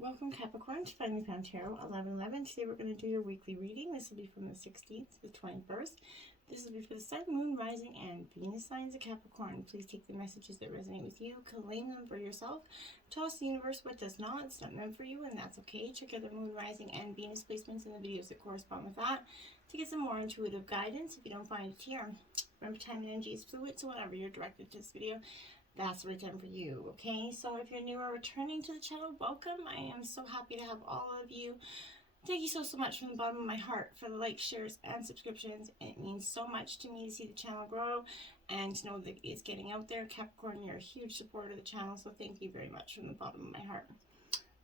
Welcome Capricorn to Finally Found Tarot 1111. Today we're going to do your weekly reading. This will be from the 16th to the 21st. This will be for the Sun, Moon, Rising, and Venus signs of Capricorn. Please take the messages that resonate with you, claim them for yourself, toss the universe what does not. It's not meant for you, and that's okay. Check out the Moon, Rising, and Venus placements in the videos that correspond with that to get some more intuitive guidance. If you don't find it here, remember time and energy is fluid, so whenever you're directed to this video, that's what it's done for you, okay? So if you're new or returning to the channel, welcome. I am so happy to have all of you. Thank you so much from the bottom of my heart for the likes, shares, and subscriptions. It means so much to me to see the channel grow and to know that it's getting out there. Capricorn, you're a huge supporter of the channel, so thank you very much from the bottom of my heart.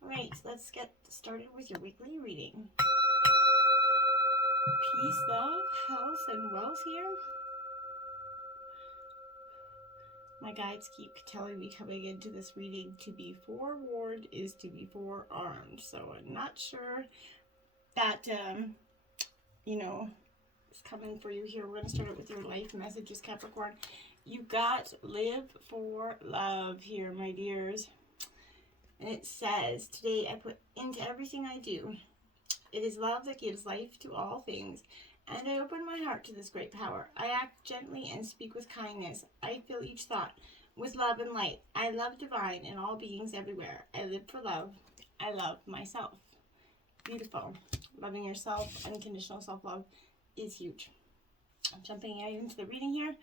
All right, let's get started with your weekly reading. Peace, love, health, and wealth here. My guides keep telling me coming into this reading to be forewarned is to be forearmed. So I'm not sure that, is coming for you here. We're going to start out with your life messages, Capricorn. You got live for love here, my dears. And it says, today I put into everything I do. It is love that gives life to all things. And I open my heart to this great power. I act gently and speak with kindness. I fill each thought with love and light. I love divine and all beings everywhere. I live for love. I love myself. Beautiful. Loving yourself, unconditional self-love is huge. I'm jumping into the reading here.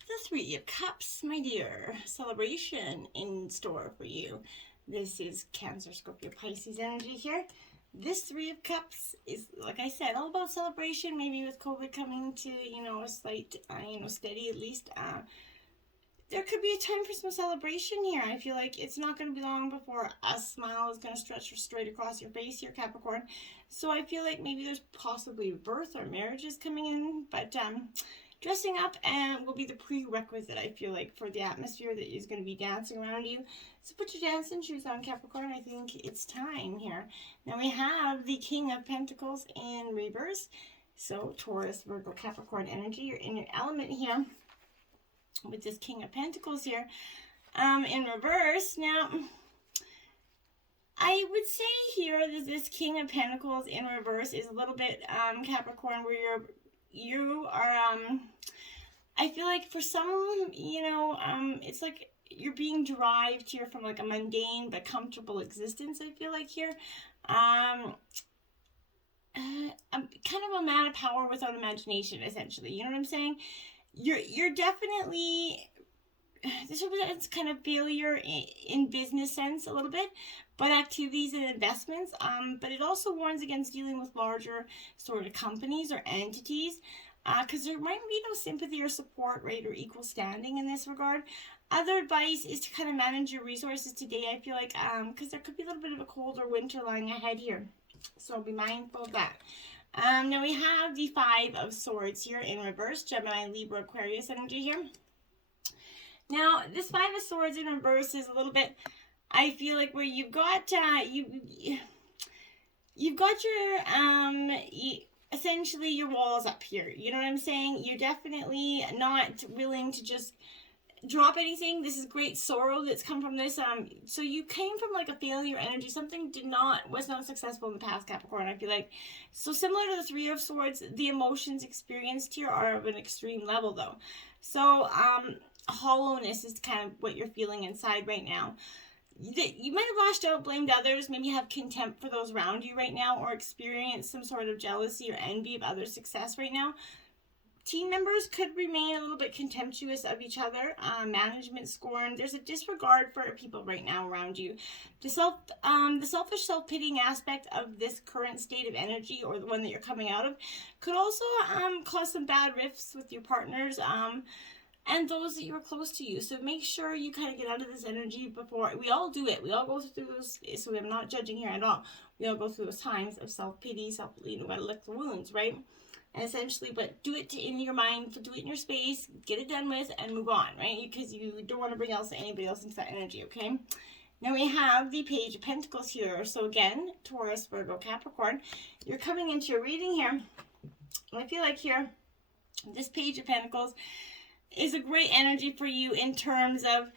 The Three of Cups, my dear. Celebration in store for you. This is Cancer, Scorpio, Pisces energy here. This Three of Cups is, like I said, all about celebration. Maybe with COVID coming to, a slight, steady at least. There could be a time for some celebration here. I feel like it's not going to be long before a smile is going to stretch straight across your face here, Capricorn. So I feel like maybe there's possibly birth or marriages coming in. But dressing up will be the prerequisite, I feel like, for the atmosphere that is going to be dancing around you. So put your dancing shoes on, Capricorn. I think it's time here. Now we have the King of Pentacles in reverse. So Taurus, Virgo, Capricorn energy. You're in your element here with this King of Pentacles here in reverse. Now, I would say here that this King of Pentacles in reverse is a little bit, Capricorn, where you are, I feel like for some, it's like you're being derived here from like a mundane but comfortable existence, I feel like here. I'm kind of a man of power without imagination, essentially. You know what I'm saying? You're definitely, this represents kind of failure in business sense a little bit, but activities and investments. But it also warns against dealing with larger sort of companies or entities, because there might be no sympathy or support, right, or equal standing in this regard. Other advice is to kind of manage your resources today, I feel like, because there could be a little bit of a colder winter lying ahead here. So be mindful of that. Now we have the Five of Swords here in reverse, Gemini, Libra, Aquarius energy here. Now, this Five of Swords in reverse is a little bit, I feel like, where you've got, you've got your, essentially your walls up here. You know what I'm saying? You're definitely not willing to just drop anything. This is great sorrow that's come from this. So you came from like a failure energy. Something was not successful in the past, Capricorn, I feel like. So similar to the Three of Swords, the emotions experienced here are of an extreme level though. So hollowness is kind of what you're feeling inside right now. You might have lashed out, blamed others, maybe have contempt for those around you right now, or experience some sort of jealousy or envy of others' success right now. Team members could remain a little bit contemptuous of each other. Management scorn. There's a disregard for people right now around you. The selfish, self-pitying aspect of this current state of energy, or the one that you're coming out of, could also cause some bad rifts with your partners and those that you are close to you. So make sure you kind of get out of this energy before. We all do it. We all go through those. So I'm not judging here at all. We all go through those times of self-pity, gotta lick the wounds, right? And essentially, but do it in your mind, do it in your space, get it done with, and move on, right? Because you don't want to bring anybody else into that energy, okay? Now we have the Page of Pentacles here. So again, Taurus, Virgo, Capricorn, you're coming into your reading here. I feel like here, this Page of Pentacles is a great energy for you in terms of,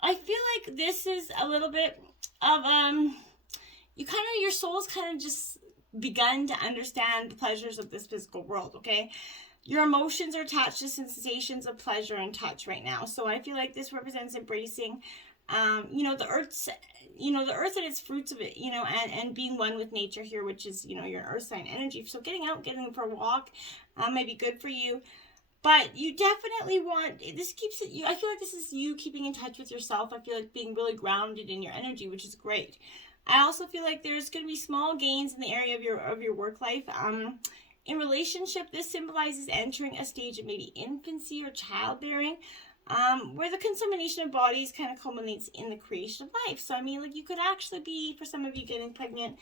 I feel like this is a little bit of, your soul's kind of just begun to understand the pleasures of this physical world, okay? Your emotions are attached to sensations of pleasure and touch right now. So I feel like this represents embracing, the earth's, the earth and its fruits of it, and being one with nature here, which is, your earth sign energy. So getting out, getting for a walk, might be good for you. But you definitely want, this keeps it, I feel like this is you keeping in touch with yourself. I feel like being really grounded in your energy, which is great. I also feel like there's going to be small gains in the area of your work life. In relationship, this symbolizes entering a stage of maybe infancy or childbearing, where the consummation of bodies kind of culminates in the creation of life. So, I mean, like, you could actually be, for some of you, getting pregnant,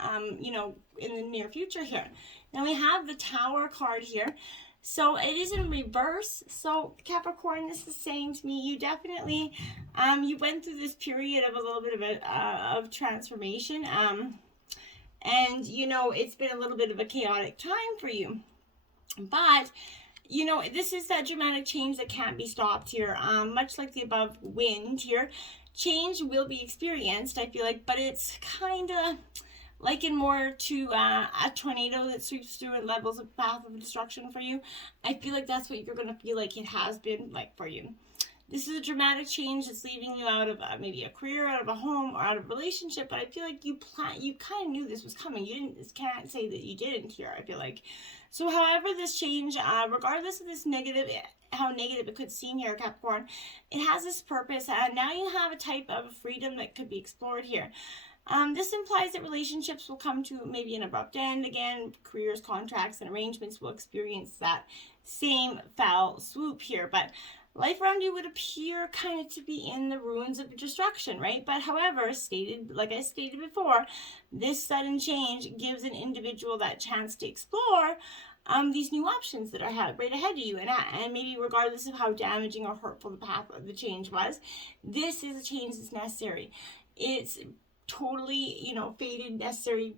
in the near future here. Now, we have the Tower card here. So, it is in reverse. So, Capricorn, this is saying to me, you definitely, you went through this period of a little bit of transformation, and, it's been a little bit of a chaotic time for you. But, this is that dramatic change that can't be stopped here. Much like the above wind here, change will be experienced, I feel like, but it's kind of likened more to a tornado that sweeps through and levels a path of destruction for you. I feel like that's what you're going to feel like it has been like for you. This is a dramatic change that's leaving you out of maybe a career, out of a home, or out of a relationship. But I feel like you kind of knew this was coming. You can't say that you didn't here, I feel like. So however this change, regardless of this how negative it could seem here, Capricorn, it has this purpose. Now you have a type of freedom that could be explored here. This implies that relationships will come to maybe an abrupt end. Again, careers, contracts, and arrangements will experience that same foul swoop here. But life around you would appear kind of to be in the ruins of destruction, right? But however, like I stated before, this sudden change gives an individual that chance to explore these new options that are right ahead of you. And maybe regardless of how damaging or hurtful the path of the change was, this is a change that's necessary. It's totally, fated, necessary,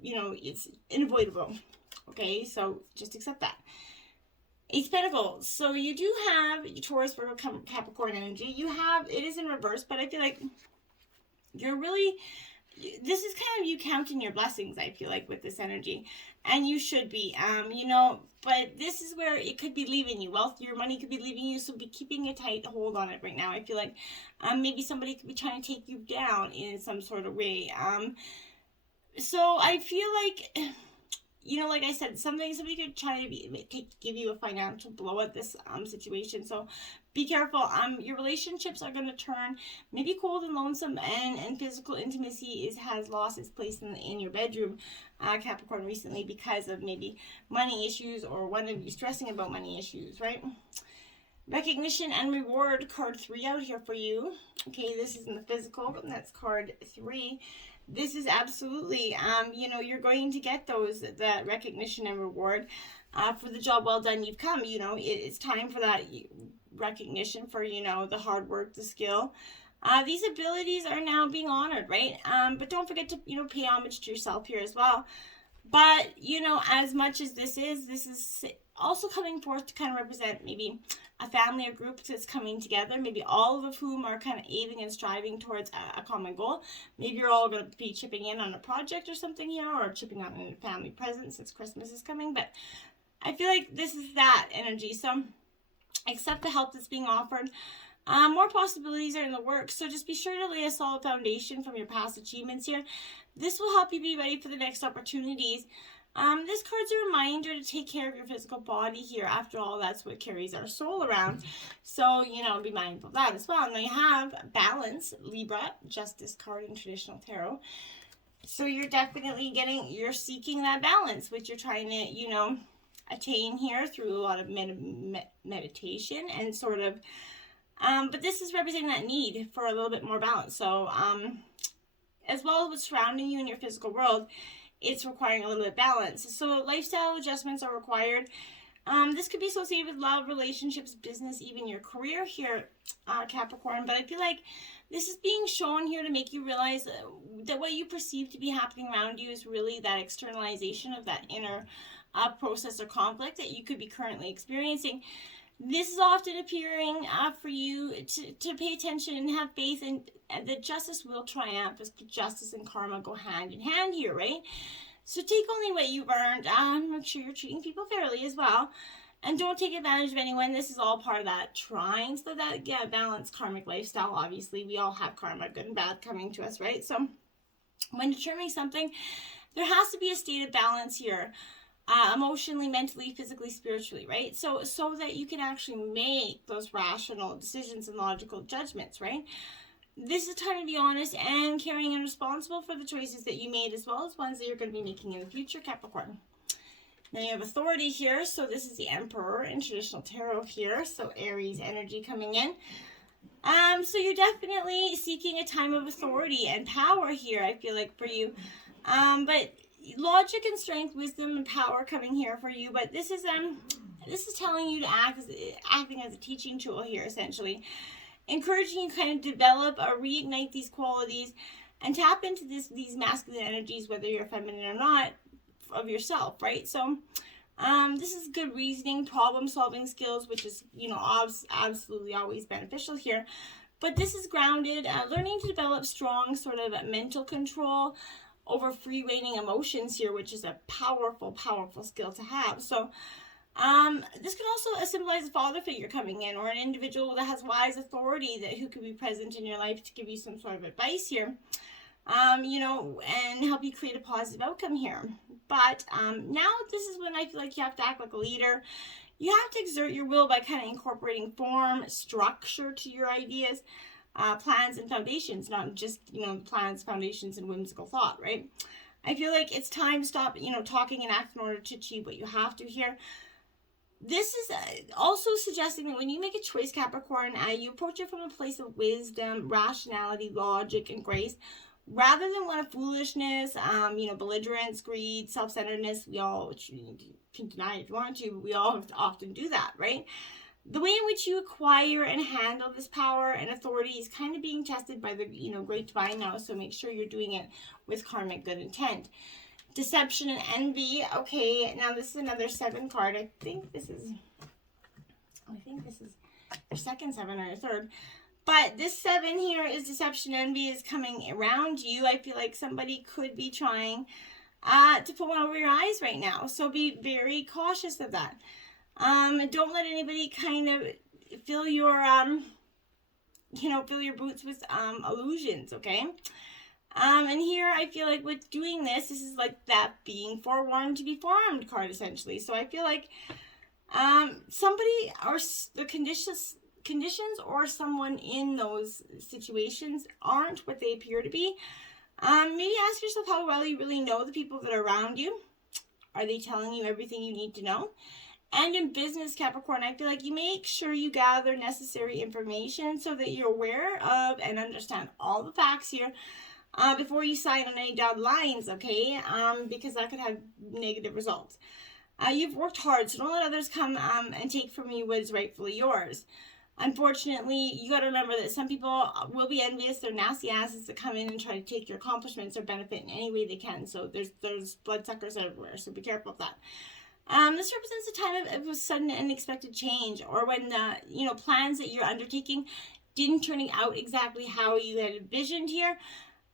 it's unavoidable. Okay, so just accept that. Ace of Pentacles. So you do have Taurus, Virgo, Capricorn energy. It is in reverse, but I feel like this is kind of you counting your blessings, I feel like, with this energy. And you should be, but this is where it could be leaving you. Wealth, your money could be leaving you, so be keeping a tight hold on it right now. I feel like maybe somebody could be trying to take you down in some sort of way. So I feel like, like I said, somebody could try to give you a financial blow at this situation. So be careful. Your relationships are going to turn maybe cold and lonesome, and physical intimacy has lost its place in your bedroom, Capricorn, recently because of maybe money issues, or one of you stressing about money issues, right? Recognition and reward, card 3 out here for you. Okay, this is in the physical, and that's card 3. This is absolutely, you're going to get that recognition and reward for the job well done you've come. It's time for that recognition for, the hard work, the skill. These abilities are now being honored, right? But don't forget to, pay homage to yourself here as well. But, as much as this is also coming forth to kind of represent maybe a family or group that's coming together, maybe all of whom are kind of aiming and striving towards a common goal. Maybe you're all going to be chipping in on a project or something here, or chipping on a family present since Christmas is coming. But I feel like this is that energy. So accept the help that's being offered. More possibilities are in the works, so just be sure to lay a solid foundation from your past achievements here. This will help you be ready for the next opportunities. This card's a reminder to take care of your physical body here. After all, that's what carries our soul around. So, be mindful of that as well. Now you have Balance, Libra, Justice card in traditional tarot. So you're definitely you're seeking that balance, which you're trying to, attain here through a lot of meditation and sort of, but this is representing that need for a little bit more balance. So, as well as what's surrounding you in your physical world, it's requiring a little bit of balance. So lifestyle adjustments are required. This could be associated with love, relationships, business, even your career here, Capricorn. But I feel like this is being shown here to make you realize that what you perceive to be happening around you is really that externalization of that inner process or conflict that you could be currently experiencing. This is often appearing for you to pay attention and have faith, and that justice will triumph, as justice and karma go hand in hand here, right? So take only what you've earned, make sure you're treating people fairly as well, and don't take advantage of anyone. This is all part of that trying, so that, balanced karmic lifestyle. Obviously, we all have karma, good and bad, coming to us, right? So when determining something, there has to be a state of balance here, emotionally, mentally, physically, spiritually, right? So that you can actually make those rational decisions and logical judgments, right? This is time to be honest and caring and responsible for the choices that you made, as well as ones that you're going to be making in the future, Capricorn. Then you have authority here. So this is the Emperor in traditional tarot here. So Aries energy coming in. So you're definitely seeking a time of authority and power here, I feel like, for you. But logic and strength, wisdom and power coming here for you. But this is telling you to acting as a teaching tool here, essentially. Encouraging you kind of develop or reignite these qualities and tap into these masculine energies, whether you're feminine or not, of yourself, right? So this is good reasoning, problem solving skills, which is, absolutely always beneficial here. But this is grounded, learning to develop strong sort of mental control over free reigning emotions here, which is a powerful, powerful skill to have. So this could also symbolize a father figure coming in, or an individual that has wise authority who could be present in your life to give you some sort of advice here, and help you create a positive outcome here. But now this is when I feel like you have to act like a leader. You have to exert your will by kind of incorporating form, structure to your ideas, plans and foundations, not just, plans, foundations, and whimsical thought, right? I feel like it's time to stop, talking and act in order to achieve what you have to here. This is also suggesting that when you make a choice, Capricorn, you approach it from a place of wisdom, rationality, logic, and grace, rather than one of foolishness, belligerence, greed, self-centeredness. We all can deny it if you want to, but we all often do that, right? The way in which you acquire and handle this power and authority is kind of being tested by the, great divine now, so make sure you're doing it with karmic good intent. Deception and envy. Okay, now this is another 7 card. I think this is your second 7 or your third. But this 7 here is deception, envy is coming around you. I feel like somebody could be trying to pull one over your eyes right now. So be very cautious of that. Don't let anybody kind of fill your boots with illusions, okay? And here I feel like with doing this is like that being forewarned to be forearmed card, essentially. So I feel like somebody or the conditions or someone in those situations aren't what they appear to be. Maybe ask yourself how well you really know the people that are around you. Are they telling you everything you need to know? And in business, Capricorn, I feel like you make sure you gather necessary information so that you're aware of and understand all the facts here before you sign on any dotted lines, okay? Because that could have negative results. You've worked hard, so don't let others come and take from you what is rightfully yours. Unfortunately, you got to remember that some people will be envious. They're nasty asses that come in and try to take your accomplishments or benefit in any way they can. So there's bloodsuckers everywhere, so be careful of that. This represents a time of a sudden and unexpected change, or when plans that you're undertaking didn't turn out exactly how you had envisioned here.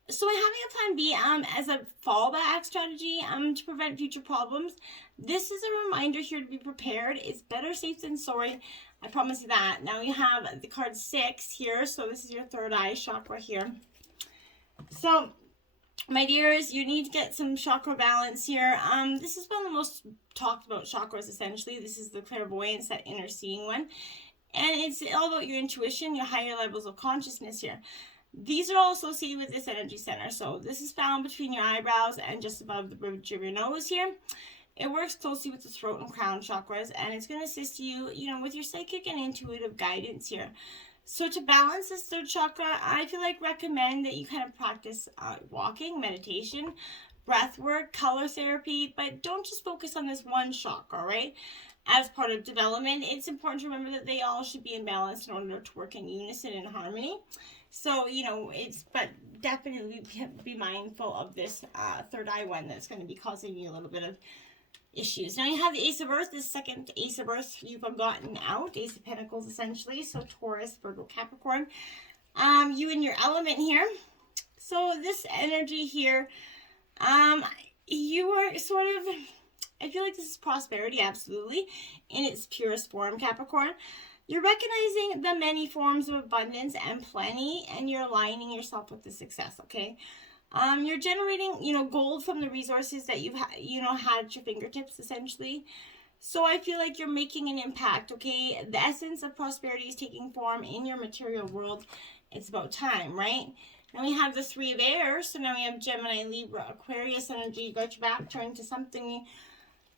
So having a plan B as a fallback strategy to prevent future problems, this is a reminder here to be prepared. It's better safe than sorry. I promise you that. Now you have the card 6 here, so this is your third eye chakra here. So, my dears, you need to get some chakra balance here. This is one of the most talked about chakras, essentially. This is the clairvoyance, that inner seeing one. And it's all about your intuition, your higher levels of consciousness here. These are all associated with this energy center. So this is found between your eyebrows and just above the bridge of your nose here. It works closely with the throat and crown chakras, and it's going to assist you, with your psychic and intuitive guidance here. So to balance this third chakra, I feel like recommend that you kind of practice walking, meditation, breath work, color therapy, but don't just focus on this one chakra, right? As part of development, it's important to remember that they all should be in balance in order to work in unison and harmony. So, but definitely be mindful of this third eye one that's going to be causing you a little bit of issues. Now you have the Ace of Earth, the second Ace of Earth you've gotten out, Ace of Pentacles essentially, so Taurus, Virgo, Capricorn. You in your element here. So this energy here, you are sort of, I feel like this is prosperity, absolutely, in its purest form, Capricorn. You're recognizing the many forms of abundance and plenty, and you're aligning yourself with the success, okay? You're generating, gold from the resources that you've had at your fingertips, essentially. So I feel like you're making an impact, okay? The essence of prosperity is taking form in your material world. It's about time, right? Now we have the Three of Air, so now we have Gemini, Libra, Aquarius energy. You got your back turned to something.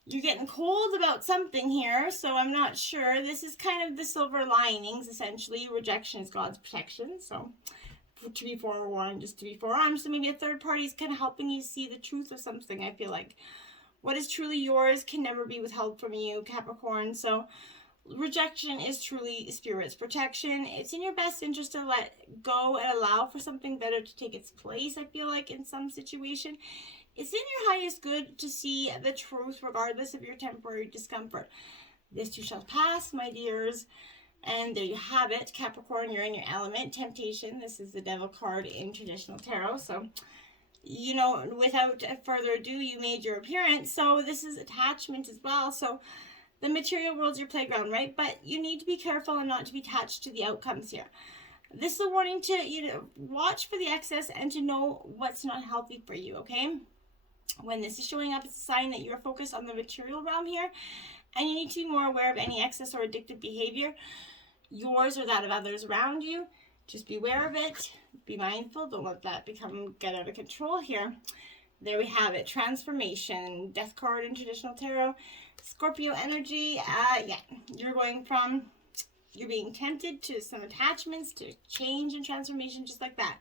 You're getting cold about something here, so I'm not sure. This is kind of the silver linings, essentially. Rejection is God's protection, so to be forewarned, just to be forearmed. So maybe a third party is kind of helping you see the truth of something, I feel like. What is truly yours can never be withheld from you, Capricorn. So rejection is truly Spirit's protection. It's in your best interest to let go and allow for something better to take its place, I feel like, in some situation. It's in your highest good to see the truth regardless of your temporary discomfort. This too shall pass, my dears. And there you have it, Capricorn, you're in your element. Temptation, this is the Devil card in traditional tarot. So, without further ado, you made your appearance. So this is attachment as well. So the material world's your playground, right? But you need to be careful and not to be attached to the outcomes here. This is a warning to watch for the excess and to know what's not healthy for you, okay? When this is showing up, it's a sign that you're focused on the material realm here, and you need to be more aware of any excess or addictive behavior, yours or that of others around you. Just be aware of it. Be mindful. Don't let that get out of control here. There we have it. Transformation. Death card in traditional tarot. Scorpio energy. You're being tempted to some attachments, to change and transformation, just like that.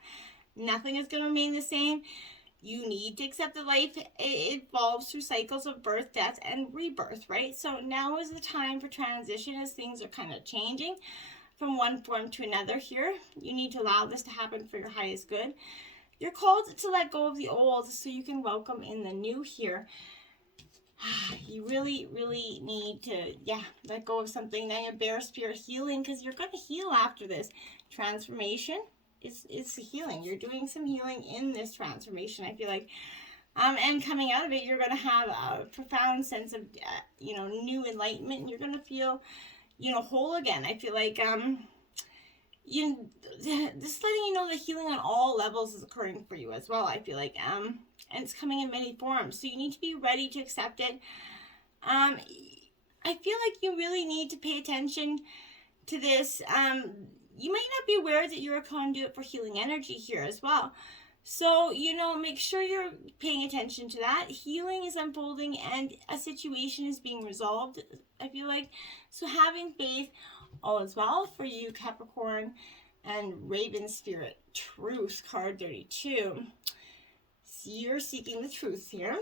Nothing is going to remain the same. You need to accept that life evolves through cycles of birth, death, and rebirth, right? So now is the time for transition as things are kind of changing from one form to another here. You need to allow this to happen for your highest good. You're called to let go of the old so you can welcome in the new here. You really, really need to, let go of something. Now you bear spirit healing, because you're going to heal after this. Transformation. It's healing. You're doing some healing in this transformation, I feel like. And coming out of it, you're going to have a profound sense of, new enlightenment. And you're going to feel, whole again. I feel like, just letting you know that healing on all levels is occurring for you as well, I feel like. And it's coming in many forms. So you need to be ready to accept it. I feel like you really need to pay attention to this. You might not be aware that you're a conduit for healing energy here as well. So, make sure you're paying attention to that. Healing is unfolding and a situation is being resolved, I feel like. So having faith, all is well for you, Capricorn. And Raven Spirit, Truth, card 32. So you're seeking the truth here.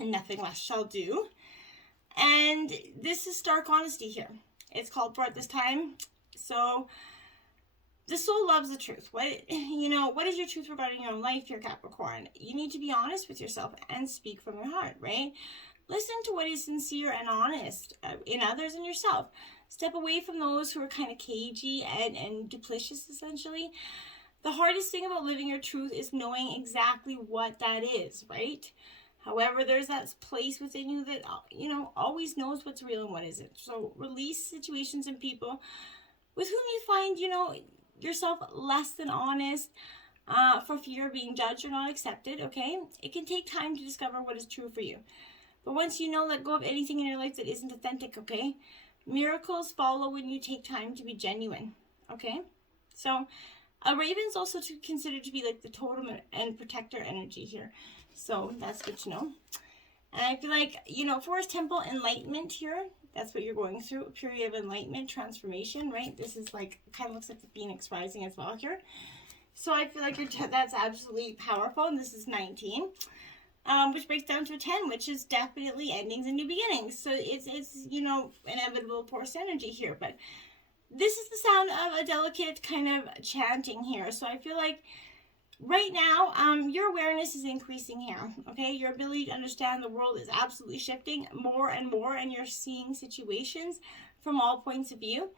And nothing less shall do. And this is stark honesty here. It's called for at this time. So the soul loves the truth. What is your truth regarding your own life here, Capricorn? You need to be honest with yourself and speak from your heart, right? Listen to what is sincere and honest in others and yourself. Step away from those who are kind of cagey and duplicitous, essentially. The hardest thing about living your truth is knowing exactly what that is, right? However, there's that place within you that, always knows what's real and what isn't. So release situations and people with whom you find, yourself less than honest for fear of being judged or not accepted, okay? It can take time to discover what is true for you. But once let go of anything in your life that isn't authentic, okay? Miracles follow when you take time to be genuine, okay? So a raven's also considered to be like the totem and protector energy here. So that's good to know. And I feel like, Forest Temple enlightenment here. That's what you're going through. A period of enlightenment, transformation, right? This is kind of looks like the Phoenix rising as well here. So I feel like that's absolutely powerful. And this is 19, which breaks down to a 10, which is definitely endings and new beginnings. So it's inevitable force energy here. But this is the sound of a delicate kind of chanting here. So I feel like right now, your awareness is increasing here, okay? Your ability to understand the world is absolutely shifting more and more, and you're seeing situations from all points of view.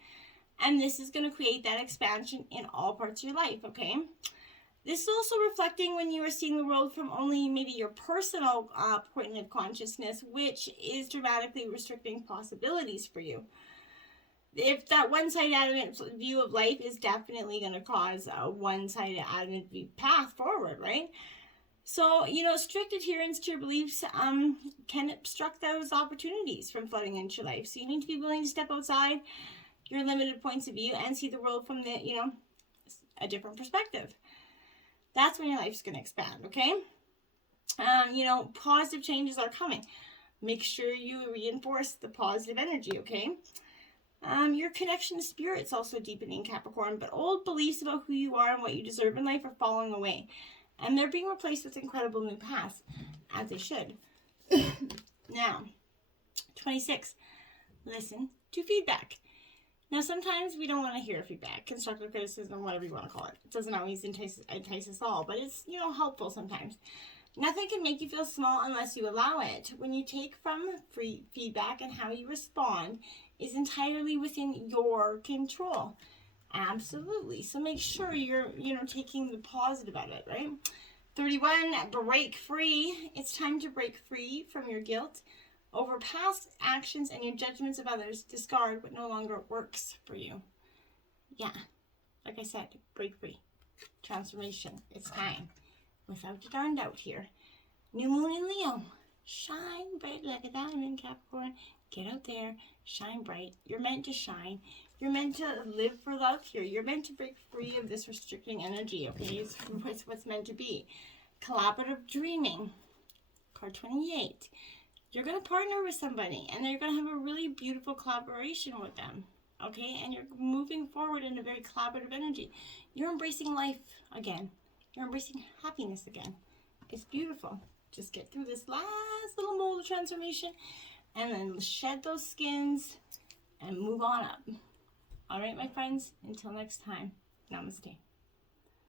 And this is going to create that expansion in all parts of your life, okay? This is also reflecting when you are seeing the world from only maybe your personal point of consciousness, which is dramatically restricting possibilities for you. If that one-sided adamant view of life is definitely going to cause a one-sided adamant path forward, right? So, strict adherence to your beliefs can obstruct those opportunities from flooding into your life. So you need to be willing to step outside your limited points of view and see the world from a different perspective. That's when your life's going to expand, okay? Positive changes are coming. Make sure you reinforce the positive energy, okay? Your connection to spirit's also deepening, Capricorn, but old beliefs about who you are and what you deserve in life are falling away. And they're being replaced with incredible new paths, as they should. Now, 26, listen to feedback. Now, sometimes we don't want to hear feedback, constructive criticism, whatever you want to call it. It doesn't always entice us all, but it's, helpful sometimes. Nothing can make you feel small unless you allow it. When you take from free feedback and how you respond is entirely within your control. Absolutely. So make sure you're, taking the positive out of it, right? 31, break free. It's time to break free from your guilt over past actions and your judgments of others. Discard what no longer works for you. Yeah, like I said, break free. Transformation. It's time. Without a darn doubt here. New moon in Leo. Shine bright like a diamond, Capricorn. Get out there. Shine bright. You're meant to shine. You're meant to live for love here. You're meant to break free of this restricting energy, okay? It's what's meant to be. Collaborative dreaming. Card 28. You're going to partner with somebody, and you're going to have a really beautiful collaboration with them, okay? And you're moving forward in a very collaborative energy. You're embracing life again. You're embracing happiness again. It's beautiful. Just get through this last little mold of transformation, and then shed those skins and move on up. All right, my friends, until next time, namaste.